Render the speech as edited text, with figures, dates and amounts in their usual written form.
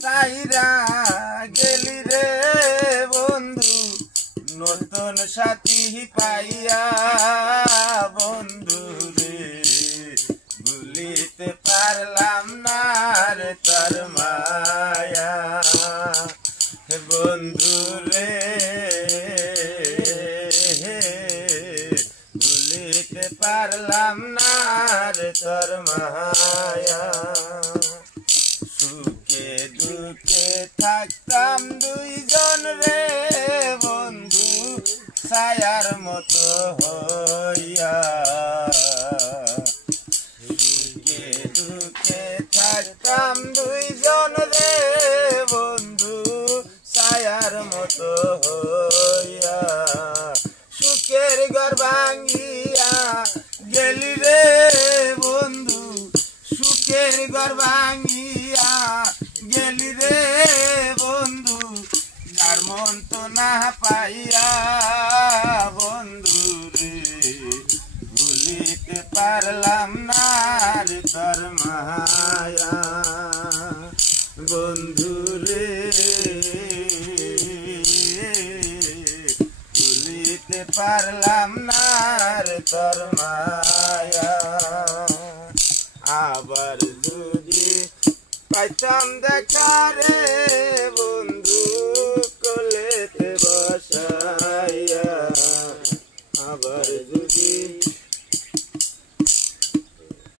সাইরা গেলি রে বন্ধু নতুন সাথী পাইয়া বন্ধু রে ভুলিতে পারলাম না রে তোর মায়া বন্ধু রে ভুলিতে পারলাম না রে তোর মায়া সুখে দুঃখে থাকতাম দুইজন রে বন্ধু ছায়ার মতো হইয়া সুখে দুঃখে থাকতাম দুইজন রে বন্ধু ছায়ার মতো হইয়া সুখের ঘর ভাঙ্গিয়া গেলি রে বন্ধু সুখের ঘর ভাঙ্গিয়া গেলি রে বন্ধু আর মন তো না পাইয়া বন্ধু রে ভুলিতে পারলাম না রে তোর মায়া বন্ধু রে ভুলিতে পারলাম না রে তোর মায়া আবার যদি পাইতাম দেখা রে